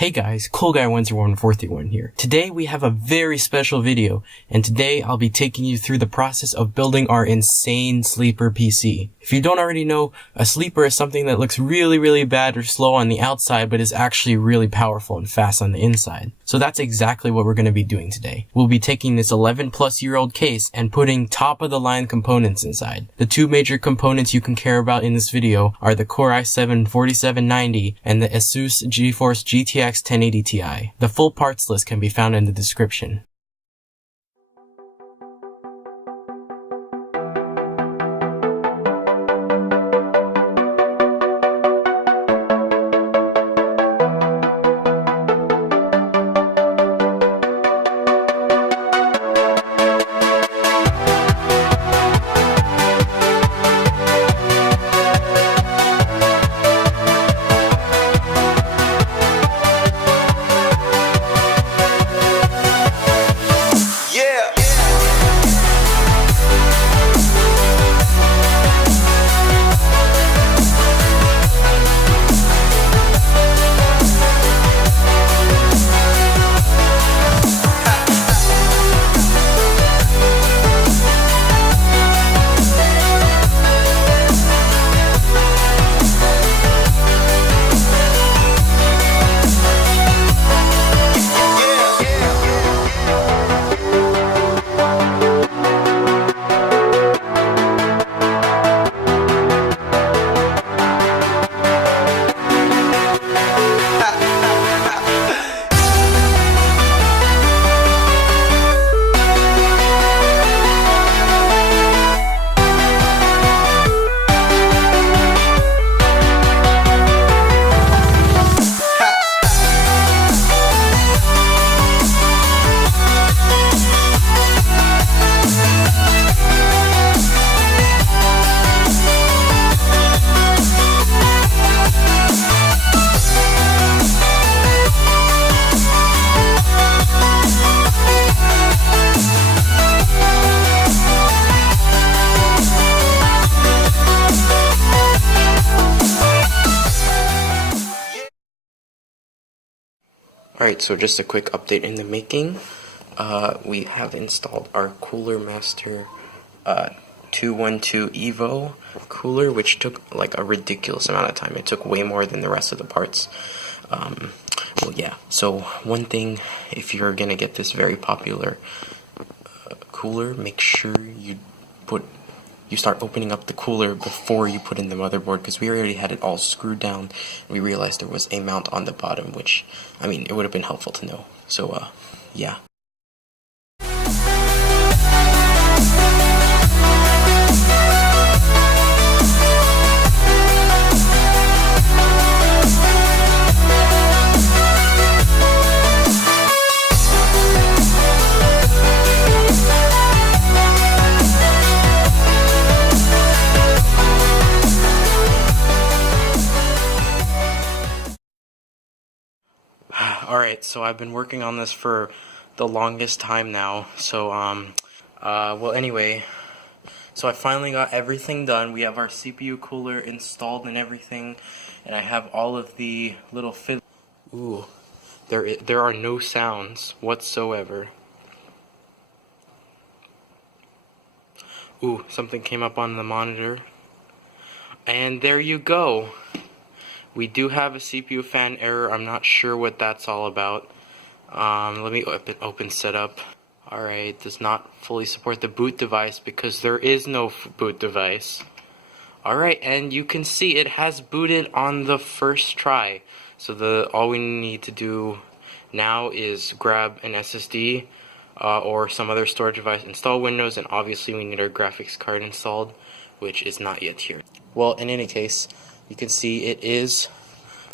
Hey guys, CoolGuy101431 here. Today we have a very special video, and today I'll be taking you through the process of building our insane sleeper PC. If you don't already know, a sleeper is something that looks really bad or slow on the outside, but is actually really powerful and fast on the inside. So that's exactly what we're going to be doing today. We'll be taking this 11-plus-year-old case and putting top-of-the-line components inside. The two major components you can care about in this video are the Core i7-4790 and the Asus GeForce GTX 1080 Ti. The full parts list can be found in the description. Alright, so just a quick update in the making. We have installed our Cooler Master 212 EVO cooler, which took like a ridiculous amount of time. It took way more than the rest of the parts. Well, yeah, so one thing, if you're gonna get this very popular cooler, make sure you start opening up the cooler before you put in the motherboard, because we already had it all screwed down, and we realized there was a mount on the bottom, which, I mean, it would have been helpful to know. So, yeah. Alright, so I've been working on this for the longest time now, so, well, anyway, so I finally got everything done. We have our CPU cooler installed and everything, and I have all of the little Ooh, there are no sounds whatsoever. Ooh, something came up on the monitor, and there you go. We do have a CPU fan error. I'm not sure what that's all about. Let me open setup. Alright, does not fully support the boot device because there is no boot device. Alright, and you can see it has booted on the first try. So all we need to do now is grab an SSD or some other storage device, install Windows, and obviously we need our graphics card installed, which is not yet here. Well, in any case, you can see it is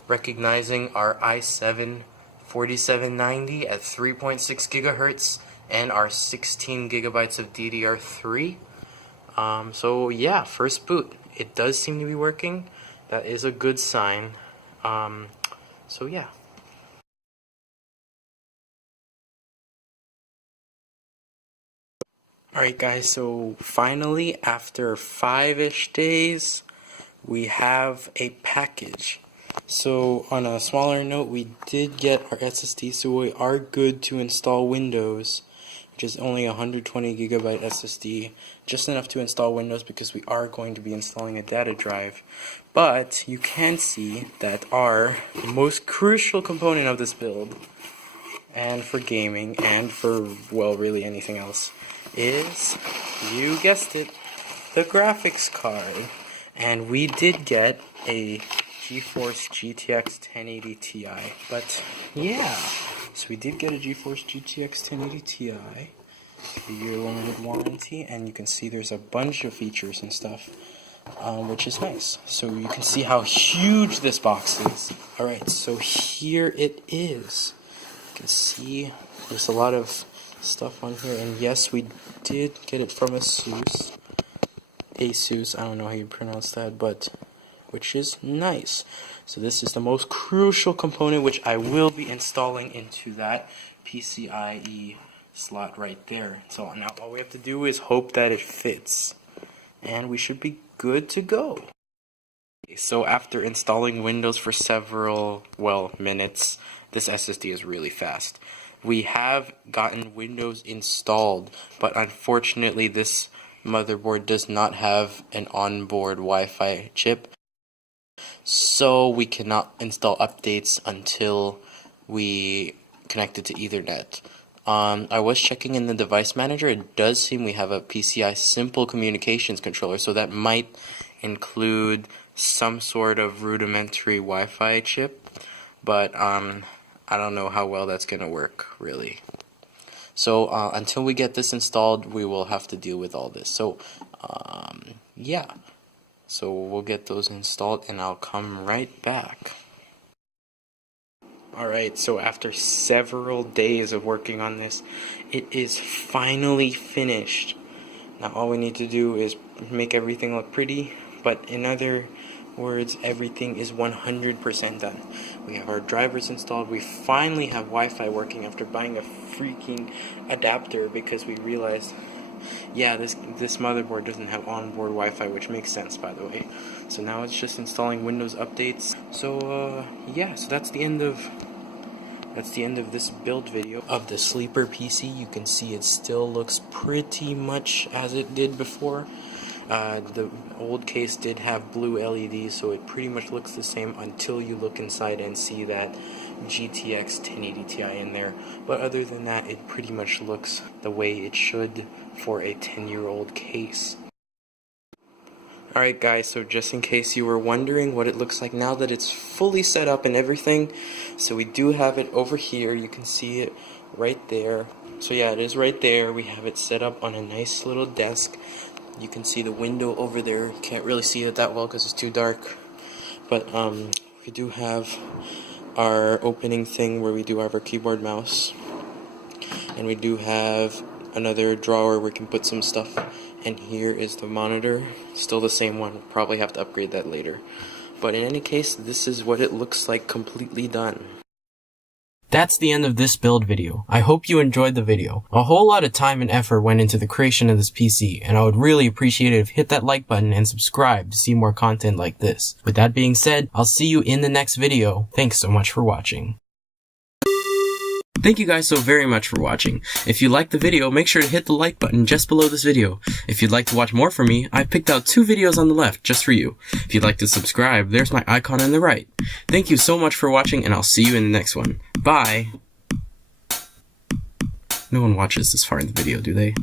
recognizing our i7-4790 at 3.6 gigahertz and our 16 gigabytes of DDR3. So yeah, first boot. It does seem to be working. That is a good sign. So yeah. Alright guys, so finally, after 5-ish days, we have a package. So on a smaller note, we did get our SSD, so we are good to install Windows, which is only 120 gigabyte SSD, just enough to install Windows because we are going to be installing a data drive. But you can see that our most crucial component of this build, and for gaming, and for, well, really anything else, is, you guessed it, the graphics card. And we did get a GeForce GTX 1080 Ti, but yeah, so we did get a GeForce GTX 1080 Ti, a year limited warranty, and you can see there's a bunch of features and stuff, which is nice. So you can see how huge this box is. Alright, so here it is. You can see there's a lot of stuff on here, and yes, we did get it from Asus, I don't know how you pronounce that, but which is nice. So this is the most crucial component, which I will be installing into that PCIe slot right there. So now all we have to do is hope that it fits, and we should be good to go. So after installing Windows for several, well, minutes, this SSD is really fast. We have gotten Windows installed, but unfortunately this motherboard does not have an onboard Wi-Fi chip, so we cannot install updates until we connect it to Ethernet. I was checking in the device manager. It does seem we have a PCI simple communications controller, so that might include some sort of rudimentary Wi-Fi chip, but I don't know how well that's gonna work, really. So until we get this installed, we will have to deal with all this. So yeah, so we'll get those installed and I'll come right back. Alright, so after several days of working on this, it is finally finished. Now all we need to do is make everything look pretty, but in other words, everything is 100% done. We have our drivers installed. We finally have Wi-Fi working after buying a freaking adapter because we realized, yeah, this motherboard doesn't have onboard Wi-Fi, which makes sense, by the way. So now it's just installing Windows updates. So yeah, so that's the end of this build video of the sleeper PC. You can see it still looks pretty much as it did before. The old case did have blue LEDs, so it pretty much looks the same until you look inside and see that GTX 1080 Ti in there. But other than that, it pretty much looks the way it should for a 10-year-old case. Alright guys, so just in case you were wondering what it looks like now that it's fully set up and everything, so we do have it over here. You can see it right there. So yeah, it is right there. We have it set up on a nice little desk. You can see the window over there. You can't really see it that well because it's too dark. But we do have our opening thing where we do have our keyboard, mouse. And we do have another drawer where we can put some stuff. And here is the monitor. Still the same one. Probably have to upgrade that later. But in any case, this is what it looks like completely done. That's the end of this build video. I hope you enjoyed the video. A whole lot of time and effort went into the creation of this PC, and I would really appreciate it if you hit that like button and subscribe to see more content like this. With that being said, I'll see you in the next video. Thanks so much for watching. Thank you guys so very much for watching. If you liked the video, make sure to hit the like button just below this video. If you'd like to watch more from me, I've picked out 2 videos on the left just for you. If you'd like to subscribe, there's my icon on the right. Thank you so much for watching, and I'll see you in the next one. Bye! No one watches this far in the video, do they?